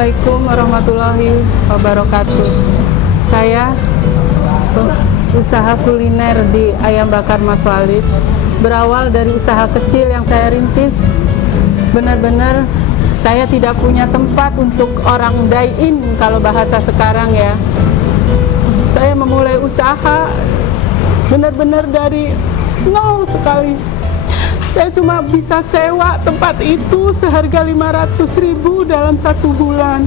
Assalamualaikum warahmatullahi wabarakatuh. Saya usaha kuliner di Ayam Bakar Mas Walid. Berawal dari usaha kecil yang saya rintis. Benar-benar saya tidak punya tempat untuk orang dine kalau bahasa sekarang ya. Saya memulai usaha benar-benar dari nol sekali. Saya cuma bisa sewa tempat itu seharga 500.000 dalam 1 bulan.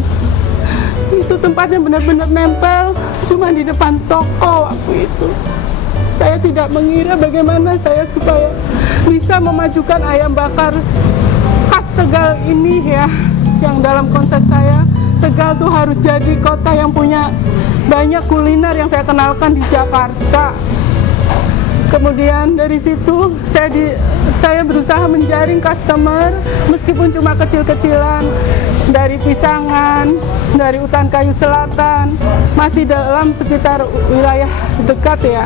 Itu tempatnya benar-benar nempel cuma di depan toko waktu itu. Saya tidak mengira bagaimana saya supaya bisa memajukan ayam bakar khas Tegal ini ya. Yang dalam konsep saya, Tegal tuh harus jadi kota yang punya banyak kuliner yang saya kenalkan di Jakarta. Kemudian dari situ saya berusaha menjaring customer meskipun cuma kecil-kecilan dari Pisangan, dari Utan Kayu Selatan, masih dalam sekitar wilayah dekat ya.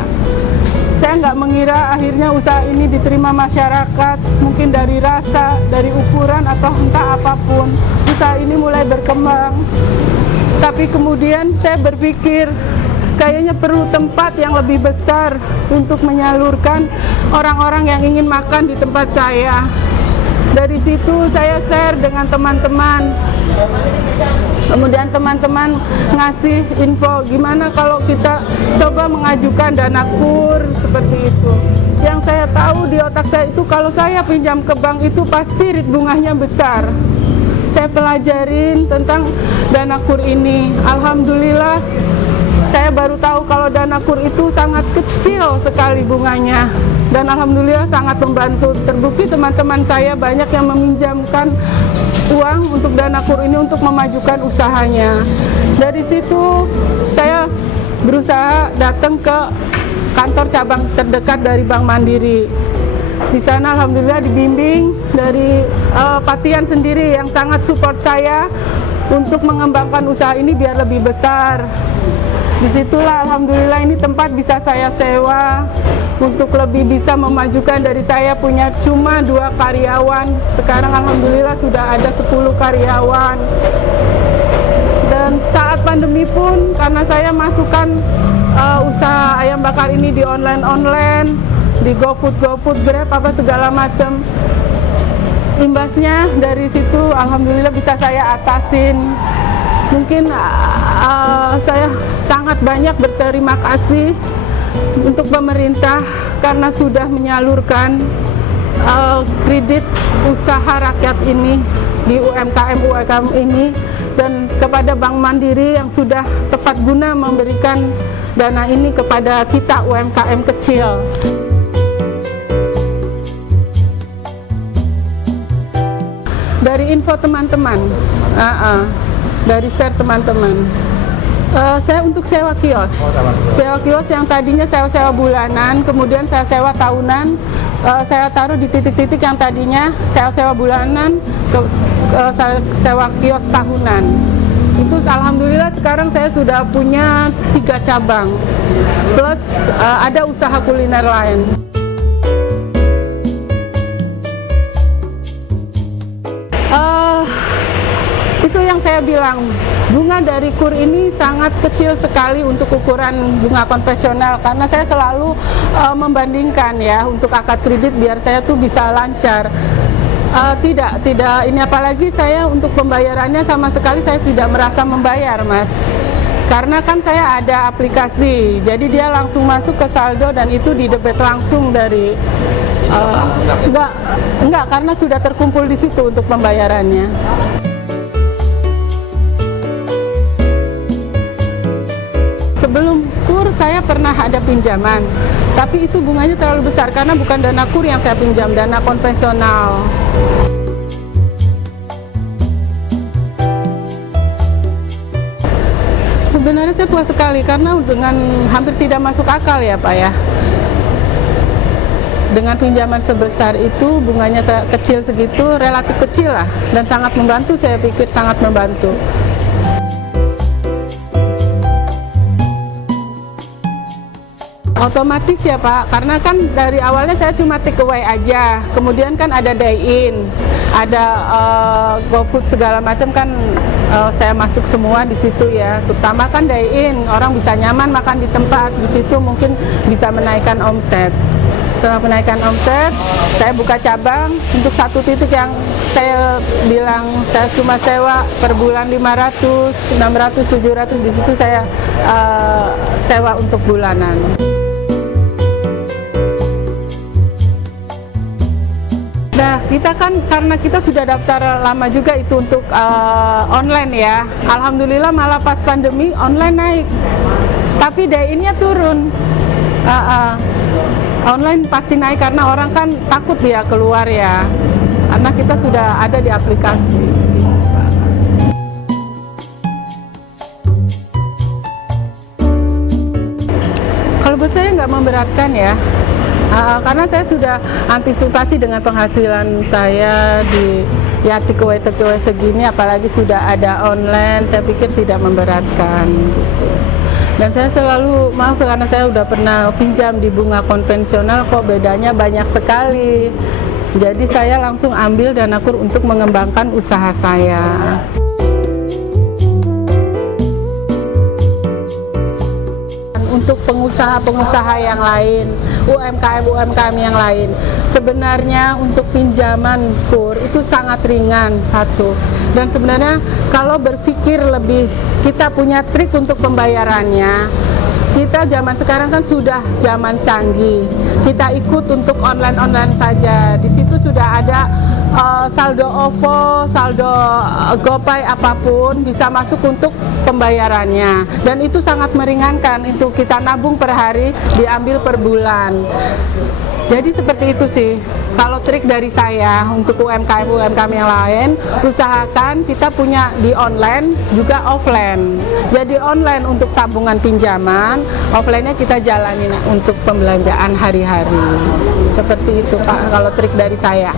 Saya nggak mengira akhirnya usaha ini diterima masyarakat, mungkin dari rasa, dari ukuran atau entah apapun. Usaha ini mulai berkembang. Tapi kemudian saya berpikir kayaknya perlu tempat yang lebih besar untuk menyalurkan orang-orang yang ingin makan di tempat saya. Dari situ saya share dengan teman-teman. Kemudian teman-teman ngasih info gimana kalau kita coba mengajukan dana kur seperti itu. Yang saya tahu di otak saya itu kalau saya pinjam ke bank itu pasti rit bunganya besar. Saya pelajarin tentang dana kur ini. Alhamdulillah saya baru tahu kalau dana kur itu sangat kecil sekali bunganya. Dan alhamdulillah sangat membantu. Terbukti teman-teman saya banyak yang meminjamkan uang untuk dana kur ini untuk memajukan usahanya. Dari situ saya berusaha datang ke kantor cabang terdekat dari Bank Mandiri. Di sana alhamdulillah dibimbing dari Pak Tian sendiri yang sangat support saya untuk mengembangkan usaha ini biar lebih besar. Disitulah alhamdulillah ini tempat bisa saya sewa untuk lebih bisa memajukan. Dari saya punya cuma 2 karyawan, sekarang alhamdulillah sudah ada 10 karyawan. Dan saat pandemi pun karena saya masukkan usaha ayam bakar ini di online, di GoFood, Grab, apa segala macam. Imbasnya dari situ alhamdulillah bisa saya atasin. Mungkin saya sangat banyak berterima kasih untuk pemerintah karena sudah menyalurkan kredit usaha rakyat ini di UMKM ini, dan kepada Bank Mandiri yang sudah tepat guna memberikan dana ini kepada kita UMKM kecil. Dari info teman-teman, dari share teman-teman, saya untuk sewa kios. Sewa kios yang tadinya sewa bulanan, kemudian saya sewa tahunan. Saya taruh di titik-titik yang tadinya sewa bulanan sewa kios tahunan. Itu alhamdulillah sekarang saya sudah punya 3 cabang, plus ada usaha kuliner lain. Itu yang saya bilang, bunga dari kur ini sangat kecil sekali untuk ukuran bunga konvensional, karena saya selalu membandingkan ya untuk akad kredit biar saya tuh bisa lancar. Tidak ini, apalagi saya untuk pembayarannya sama sekali saya tidak merasa membayar Mas, karena kan saya ada aplikasi, jadi dia langsung masuk ke saldo dan itu didebet langsung dari enggak, karena sudah terkumpul di situ untuk pembayarannya. Sebelum kur saya pernah ada pinjaman, tapi itu bunganya terlalu besar karena bukan dana kur yang saya pinjam, dana konvensional. Sebenarnya saya puas sekali karena dengan hampir tidak masuk akal ya Pak ya. Dengan pinjaman sebesar itu, bunganya kecil segitu, relatif kecil lah, dan sangat membantu, saya pikir sangat membantu. Otomatis ya Pak, karena kan dari awalnya saya cuma take away aja, kemudian kan ada dine-in, ada GoFood segala macam kan saya masuk semua di situ ya, terutama kan dine-in, orang bisa nyaman makan di tempat, di situ mungkin bisa menaikkan omset. Setelah menaikkan omset, saya buka cabang untuk satu titik yang saya bilang saya cuma sewa per bulan 500, 600, 700, di situ saya sewa untuk bulanan. Nah, kita kan karena kita sudah daftar lama juga itu untuk online ya. Alhamdulillah malah pas pandemi online naik, tapi dine-innya turun. Online pasti naik karena orang kan takut dia keluar ya, karena kita sudah ada di aplikasi. Kalau buat saya nggak memberatkan ya, karena saya sudah antisipasi dengan penghasilan saya di takeaway segini, apalagi sudah ada online, saya pikir tidak memberatkan gitu. Dan saya selalu, maaf karena saya udah pernah pinjam di bunga konvensional, kok bedanya banyak sekali. Jadi saya langsung ambil dana kur untuk mengembangkan usaha saya. Untuk pengusaha-pengusaha yang lain, UMKM yang lain, sebenarnya untuk pinjaman kur itu sangat ringan satu. Dan sebenarnya kalau berpikir lebih, kita punya trik untuk pembayarannya. Kita zaman sekarang kan sudah zaman canggih. Kita ikut untuk online saja. Di situ sudah ada saldo OVO, saldo GoPay apapun bisa masuk untuk pembayarannya. Dan itu sangat meringankan. Itu kita nabung per hari, diambil per bulan. Jadi seperti itu sih. Kalau trik dari saya untuk UMKM yang lain, usahakan kita punya di online juga offline. Jadi online untuk tabungan pinjaman, offline-nya kita jalanin untuk pembelanjaan hari-hari. Seperti itu Pak, kalau trik dari saya.